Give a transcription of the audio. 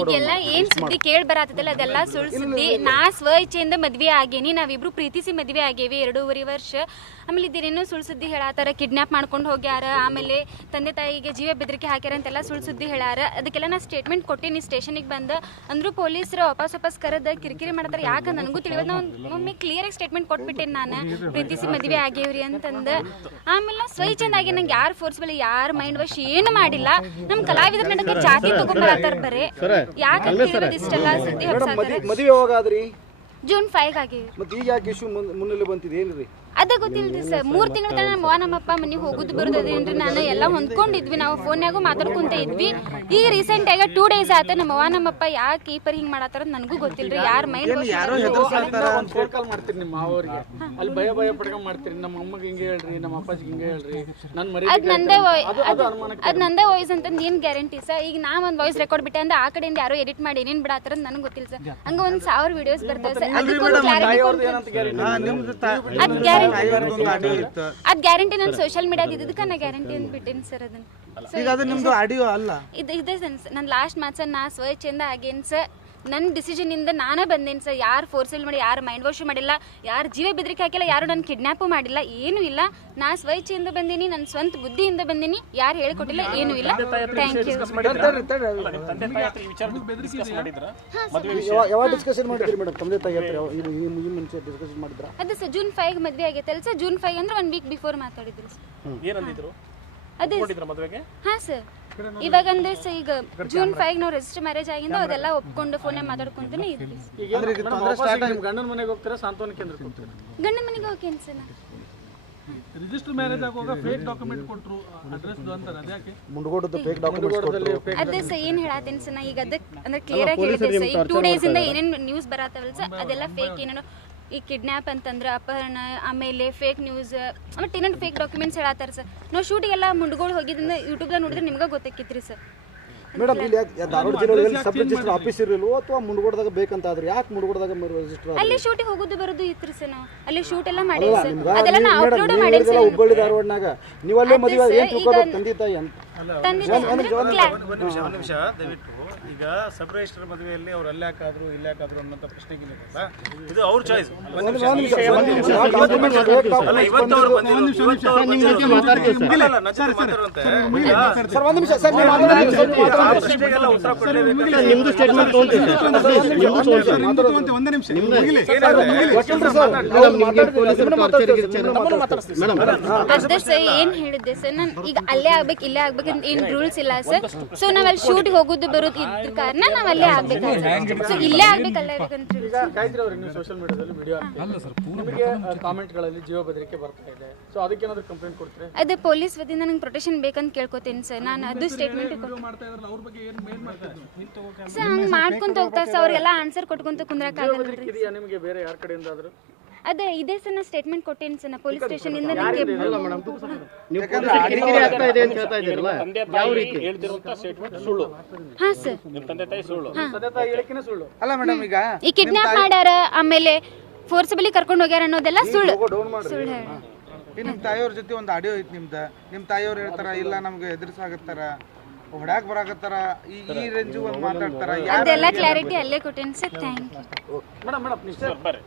ಈಗೆಲ್ಲ ಏನ್ ಸುದ್ದಿ ಕೇಳ್ ಬರತ್ತದಲ್ಲ ಅದೆಲ್ಲ ಸುಳ್ಳು ಸುದ್ದಿ. ನಾ ಸ್ವ ಇಚ್ಛೆಯಿಂದ ಮದ್ವೆ ಆಗೇನಿ ನಾವಿಬ್ರು ಪ್ರೀತಿಸಿ ಮದ್ವೆ ಆಗೇವಿ ಎರಡೂವರೆ ವರ್ಷ. ಆಮೇಲೆ ಇದೇನೇನೋ ಸುಳ್ಳು ಸುದ್ದಿ ಹೇಳಾತಾರ ಕಿಡ್ನಾಪ್ ಮಾಡ್ಕೊಂಡು ಹೋಗ್ಯಾರ ಆಮೇಲೆ ತಂದೆ ತಾಯಿಗೆ ಜೀವ ಬೆದರಿಕೆ ಹಾಕ್ಯಾರ ಅಂತೆಲ್ಲ ಸುಳ್ಳು ಸುದ್ದಿ ಹೇಳಾರ. ಅದಕ್ಕೆಲ್ಲ ನಾ ಸ್ಟೇಟ್ಮೆಂಟ್ ಕೊಟ್ಟೀನಿ ಸ್ಟೇಷನಿಗೆ ಬಂದ. ಅಂದ್ರೂ ಪೊಲೀಸರು ವಾಪಸ್ ವಾಪಸ್ ಕರೆದ ಕಿರಿಕಿರಿ ಮಾಡ್ತಾರೆ ಯಾಕ? ನನಗೂ ತಿಳಿಯೋದು ನಾ ಒಮ್ಮೆ ಕ್ಲಿಯರ್ ಆಗಿ ಸ್ಟೇಟ್ಮೆಂಟ್ ಕೊಟ್ಬಿಟ್ಟೇನಿ ನಾನು. ಪ್ರೀತಿಸಿ ಮದ್ವೆ ಆಗೇವ್ರಿ ಅಂತಂದ. ಆಮೇಲೆ ನಾ ಸ್ವ ಇಚ್ಛೆಯಿಂದ ಆಗಿ ನಂಗೆ ಯಾರು ಫೋರ್ಸ್ಬಲ್ ಯಾರು ಮೈಂಡ್ ವಾಶ್ ಏನು ಮಾಡಿಲ್ಲ. ನಮ್ಮ ಕಲಾವಿದರ ನಡಕ್ಕೆ ಜಾತಿ ತಗೊಂಡ್ಬರತ್ತಾರ ಬರೇ. ಯಾಕೆ ಇಷ್ಟೆಲ್ಲ ಸುದ್ದಿ ಮದುವೆ ಯಾವಾಗ ಆದ್ರಿ ಜೂನ್ ಫೈವ್ ಆಗಿ. ಮತ್ತೆ ಈಗ ಯಾಕೆ ಇಶ್ಯೂ ಮುನ್ನೆಲೆ ಬಂತಿದೆ? ಏನ್ರಿ? ಅದ ಗೊತ್ತಿಲ್ರಿ ಸರ್. ಮೂರ್ ತಿಂಗಳ ತನ ನಮ್ಮ ನಮ್ಮಪ್ಪ ಮನೆಗೆ ಹೋಗುದು ಬರೋದೇನ್ರಿ ನಾನು ಎಲ್ಲ ಹೊಂದ್ಕೊಂಡಿದ್ವಿ. ನಾವು ಫೋನ್ಯಾಗು ಮಾತಾಡ್ಕೊಂತ ಇದ್ವಿ. ಈಗ ರೀಸೆಂಟ್ ಆಗ ಟೂ ಡೇಸ್ ಆತ ನಮ್ಮ ಅವ್ವ ನಮ್ಮಪ್ಪ ಯಾಕೆ ಕೀಪರ್ ಹಿಂಗ್ ಮಾಡತ್ತಾರ ನನಗೂ ಗೊತ್ತಿಲ್ರಿ. ಯಾರ ಮೈಂಡ್ ಒಂದು ಫೋನ್ ಕಾಲ್ ಮಾಡ್ತೀರಿ ನಿಮ್ಮ ಮಾವರಿಗೆ. ಅಲ್ಲಿ ಭಯ ಭಯ ಪಡ್ಕೊಂಡ್ ಮಾಡ್ತೀರಿ. ನಮ್ಮ ಅಮ್ಮಗೆ ಹಿಂಗೆ ಹೇಳ್ರಿ ನಮ್ಮ ಅಪ್ಪಾಜಿಗೆ ಹಿಂಗೆ ಹೇಳ್ರಿ. ನನ್ ಮರಿ ಅದ್ ನಂದೇ ಅದ್ ನಂದೇ ವಾಯ್ಸ್ ಅಂತ ಏನ್ ಗ್ಯಾರಂಟಿ ಸರ್. ಈಗ ನಾ ಒಂದ್ ವಾಯ್ಸ್ ರೆಕಾರ್ಡ್ ಬಿಟ್ಟೆ ಅಂದ್ರೆ ಆ ಕಡೆಯಿಂದ ಯಾರೋ ಎಡಿಟ್ ಮಾಡಿ ಏನೇನ್ ಬಿಡತ್ತಾರ ನನಗೆ ಗೊತ್ತಿಲ್ಲ ಸರ್. ಹಂಗ ಒಂದ್ ಸಾವಿರ ವಿಡಿಯೋಸ್ ಬರ್ತಾವೆ ಸರ್. ಅದ್ ಗ್ಯಾರಂಟಿ ಅದ್ ಗ್ಯಾರಂಟಿ ನಾನು ಸೋಶಿಯಲ್ ಮೀಡಿಯಾದ ಇದಕ್ಕೆ ನಾ ಗ್ಯಾರಂಟಿ ಅಂತ ಬಿಟ್ಟೇನಿ ಸರ್ ಅದನ್ನ. ಈಗ ಅದು ನಿಮ್ದು ಆಡಿಯೋ ಅಲ್ಲ. ಇದು ಇದೆ ನನ್ನ ಲಾಸ್ಟ್ ಮಾತ್ಸ ನಾ ಸ್ವಚ್ಛಂದ ಆಗೇನ್ ಸರ್ ನನ್ನ ಡಿಸಿಷನ್ ಇಂದ ನಾನೇ ಬಂದೇನೆ ಸರ್ ಯಾರು ಫೋರ್ಸ್ ಮಾಡಿ ಯಾರು ಮೈಂಡ್ ವಾಶ್ ಮಾಡಿಲ್ಲ ಯಾರು ಜೀವ ಬೆದರಿಕೆ ಹಾಕಿಲ್ಲ ಯಾರು ನನ್ನ ಕಿಡ್ನಾಪು ಮಾಡಿಲ್ಲ ಏನೂ ಇಲ್ಲ. ನಾ ಸ್ವಚ್ಛೆಯಿಂದ ಬಂದೀನಿ ನನ್ನ ಸ್ವಂತ ಬುದ್ಧಿಯಿಂದ ಬಂದೀನಿ ಯಾರು ಹೇಳ್ಕೊಟ್ಟಿಲ್ಲ ಏನೂ ಇಲ್ಲ. ಥ್ಯಾಂಕ್ ಯು ಅದೇ ಯಾವ ಡಿಸ್ಕಷನ್ ಮಾಡಿದ್ರಿ? ಮೇಡಮ್ ತಂದೆ ತಾಯಿ ಹತ್ರ ಯಾವ- ಇದು ಈ ಈ ಮುಂಚೆ ಡಿಸ್ಕಷನ್ ಮಾಡಿದ್ರ? ಅದು ಸರ್ ಜೂನ್ ಫೈವ್ ಮದುವೆ ಆಗೈತಲ್ಲ ಸರ್ ಜೂನ್ ಫೈವ್ ಅಂದ್ರೆ ಒನ್ ವೀಕ್ ಬಿಫೋರ್ ಮಾತಾಡಿದ್ರು ಸರ್ ಏನಂದಿದ್ರು? ಅದೇ ಹಾಂ ಸರ್ ಇವಾಗ ಅಂದ್ರೆ ಸ ಈಗ ಜೂನ್ ಫೈವ್ ನಾವು ರಿಜಿಸ್ಟರ್ ಮ್ಯಾರೇಜ್ ಆಗಿಂದ ಅದೆಲ್ಲ ಒಪ್ಕೊಂಡು ಫೋನೇ ಮಾತಾಡ್ಕೊಂತಾನೆ ಇದ್ವಿ ಗಂಡನ ಮನೆಗೆ ಹೋಗ್ತೀರಾ ಸಾಂತ್ವನ ಕೇಂದ್ರಕ್ಕೆ ಹೋಗ್ತೀರಾ? ಗಂಡ ಮನೆಗೆ ಹೋಗಿ ಸರ್ ರಿಜಿಸ್ಟರ್ ಮ್ಯಾರೇಜ್ ಆಗುವಾಗ ಫೇಕ್ ಡಾಕ್ಯುಮೆಂಟ್ ಕೊಟ್ಟರು ಅಡ್ರೆಸ್ ಅಂತಾರೆ ಅದ್ಯಾಕೆ ಮುಂಡಗೋಡದ ಫೇಕ್ ಡಾಕ್ಯುಮೆಂಟ್ಸ್ ಅದೇ ಸರ್ ಏನ್ ಹೇಳತ್ತೀನಿ ಸರ್ ನಾ ಈಗ ಅದಕ್ಕೆ ಅಂದ್ರೆ ಕ್ಲಿಯರ್ ಆಗಿ ಹೇಳಿದೆ ಸರ್ ಈಗ ಟೂ ಡೇಸ್ ಇಂದ ಏನೇನ್ ನ್ಯೂಸ್ ಬರತ್ತವಲ್ಲ ಸರ್ ಅದೆಲ್ಲ ಫೇಕ್ ಏನೇನೋ ಈ ಕಿಡ್ನ್ಯಾಪ್ ಅಂತಂದ್ರೆ ಅಪಹರಣ ಆಮೇಲೆ ಫೇಕ್ ನ್ಯೂಸ್ ಆಮೇಲೆ ಇನ್ನೊಂದು ಫೇಕ್ ಡಾಕ್ಯುಮೆಂಟ್ಸ್ ಹೇಳತ್ತಾರ ಸರ್ ನಾವು ಶೂಟಿಗೆಲ್ಲ ಮುಂಡ್ಗೋಳು ಹೋಗಿದ್ದಿಂದ ಯೂಟ್ಯೂಬ್ದಾಗ ನೋಡಿದ್ರೆ ನಿಮ್ಗೆ ಗೊತ್ತಾಕಿತ್ರಿ ಸರ್ ಮೇಡಮ್ ಇಲ್ಲಿ ಯಾಕೆ ಧಾರವಾಡ ಜಿಲ್ಲೆಯಲ್ಲಿ ಸಬ್ ರಿಜಿಸ್ಟರ್ ಆಫೀಸ್ ಇರಲಿಲ್ವೋ ಅಥವಾ ಮುಂಡಗೋಡದಾಗ ಬೇಕಂತ ಆದ್ರೆ ಯಾಕೆ ಮುಂಡಗೋಡದಾಗ ರಿಜಿಸ್ಟರ್ ಅಲ್ಲಿ ಶೂಟಿಗೆ ಹೋಗೋದು ಬರೋದು ಇತ್ರಿ ಸರ್ ನಾವು. ಅಲ್ಲಿ ಶೂಟ್ ಎಲ್ಲ ಮಾಡಿದ್ವಿ ಸರ್ ಅದೆಲ್ಲ ನಾವು ಅಪ್ಲೋಡ್ ಮಾಡಿದ್ವಿ ಸರ್ ಹುಬ್ಬಳ್ಳಿ ಧಾರವಾಡನಾಗ. ನೀವು ಅಲ್ಲೇ ಮದುವೆ ಏನು ತಿಳ್ಕೊಬೇಕು ತಂದೆ ತಾಯಿ ಅಂತ. ತಂದೆ ತಾಯಿ ಅಂದ್ರೆ ಒಂದು ನಿಮಿಷ ಒಂದು ನಿಮಿಷ ದಯವಿಟ್ಟು. ಈಗ ಸಬ್ ರಿಜಿಸ್ಟರ್ ಮದುವೆಯಲ್ಲಿ ಅವ್ರು ಅಲ್ಲಾಕಾದ್ರು ಇಲ್ಲಾಕಾದ್ರು ಇಲ್ಲಿ ಪ್ರಶ್ನೆ ಅನ್ನೋಂಥ ಪ್ರಶ್ನೆಗಿಲ್ಲ ಇದು ಅವ್ರ ಚಾಯ್ಸ್ ಅಲ್ಲ ಇವತ್ತು ಅವ್ರು ಉತ್ತರ ಅದೇ ಸರ್. ಏನ್ ಹೇಳಿದ್ದೆ ಸರ್ ನಾನು ಈಗ ಅಲ್ಲೇ ಆಗ್ಬೇಕು ಇಲ್ಲೇ ಆಗ್ಬೇಕಂತ ಏನ್ ರೂಲ್ಸ್ ಇಲ್ಲ ಸರ್ ಸೊ ನಾವ್ ಅಲ್ಲಿ ಶೂಟ್ ಹೋಗುದು ಬರೋದು ಕಾರಣ ನಾವ್ ಅಲ್ಲೇ ಆಗ್ಬೇಕಾಗ್ತದೆ ಸೊ ಇಲ್ಲೇ ಆಗ್ಬೇಕಲ್ಲ ಬೇಕಂತ ಈಗ ಗಾಯತ್ರಿ ಅವ್ರಿಗೆ ನೀವು ಸೋಷಿಯಲ್ ಮೀಡಿಯಾದಲ್ಲಿ ವಿಡಿಯೋ ನಿಮಗೆ ಕಾಮೆಂಟ್ಗಳಲ್ಲಿ ಜೀವ ಬೆದರಿಕೆ ಬರ್ತಾ ಇದೆ. ಸೊ ಅದಕ್ಕೇನಾದ್ರು ಕಂಪ್ಲೇಂಟ್ ಕೊಡ್ತೀರಾ? ಅದೇ ಪೊಲೀಸ್ ವತಿಯಿಂದ ನಂಗೆ ಪ್ರೊಟೆಕ್ಷನ್ ಬೇಕಂತ ಕೇಳ್ಕೊತೀನಿ ಸರ್. ನಾನು ಅದು ಸ್ಟೇಟ್ಮೆಂಟ್ ಮಾಡ್ತಾ ಇದ್ರಲ್ಲ ಅವ್ರ ಬಗ್ಗೆ ಏನು ಮೇಲ್ ಮಾಡ್ತಾ ಇದ್ರು? ಸರ್ ಹಂಗೆ ಮಾಡ್ಕೊಂತ ಹೋಗ್ತಾರೆ ಸರ್. ಅವ್ರಿಗೆಲ್ಲ ಆನ್ಸರ್ ಕೊಟ್ಕೊಂತ ಕುಂದ್ರಕ್ಕಾಗಲ್ಲ ನಿಮಗೆ ಬೇರೆ ಯಾರ ಕಡೆಯಿಂದ ಆದರೂ ಅದೇ ಇದೇ ಸಣ್ಣ ಸ್ಟೇಟ್ಮೆಂಟ್ ಕೊಟ್ಟೇನಿ ಸಣ್ಣ ಪೊಲೀಸ್ ಸ್ಟೇಷನ್ ಇಂದ ನಿಮಗೆ ನೀವು ಕಿರಿಕಿರಿ ಆಗ್ತಾ ಇದೆ ಅಂತ ಹೇಳ್ತಾ ಇದ್ದೀರಲ್ಲ? ತಂದೆ ತಾಯಿ ಹೇಳ್ತಿರುವಂತ ಸ್ಟೇಟ್ಮೆಂಟ್ ಸುಳ್ಳು. ಹಾ ಸರ್ ನಿಮ್ಮ ತಾಯಿ ಸುಳ್ಳು. ತಂದೆ ತಾಯಿ ಸುಳ್ಳು. ಅಲ್ಲ ಮೇಡಮ್ ಈಗ ಈ ಕಿಡ್ನಾಪ್ ಮಾಡ್ಯಾರ ಆಮೇಲೆ ಫೋರ್ಸಬಲಿ ಕರ್ಕೊಂಡು ಹೋಗ್ಯಾರ ಅನ್ನೋದೆಲ್ಲ ಸುಳ್ಳು. ಸುಳ್ಳು. ಹೇಳಿ ನಿಮ್ಮ ತಾಯಿಯವ್ರ ಜೊತೆ ಒಂದು ಆಡಿಯೋ ಐತಿ ನಿಮ್ದ. ನಿಮ್ಮ ತಾಯಿಯವ್ರು ಹೇಳ್ತಾರ ಇಲ್ಲ ನಮ್ಗೆ ಎದುರಿಸಾಗತ್ತಾರ. ಹೊಡ್ಯಾಕ್ ಬರಾಕತ್ತಾರ? ಈ ಈ ರೇಂಜು ಒಂದು ಮಾತಾಡ್ತಾರ. ಯಾರು ಅದೆಲ್ಲ ಕ್ಲಾರಿಟಿ ಅಲ್ಲೇ ಕೊಟ್ಟೇನಿ sir thank you madam madam ಬರ್ರಿ.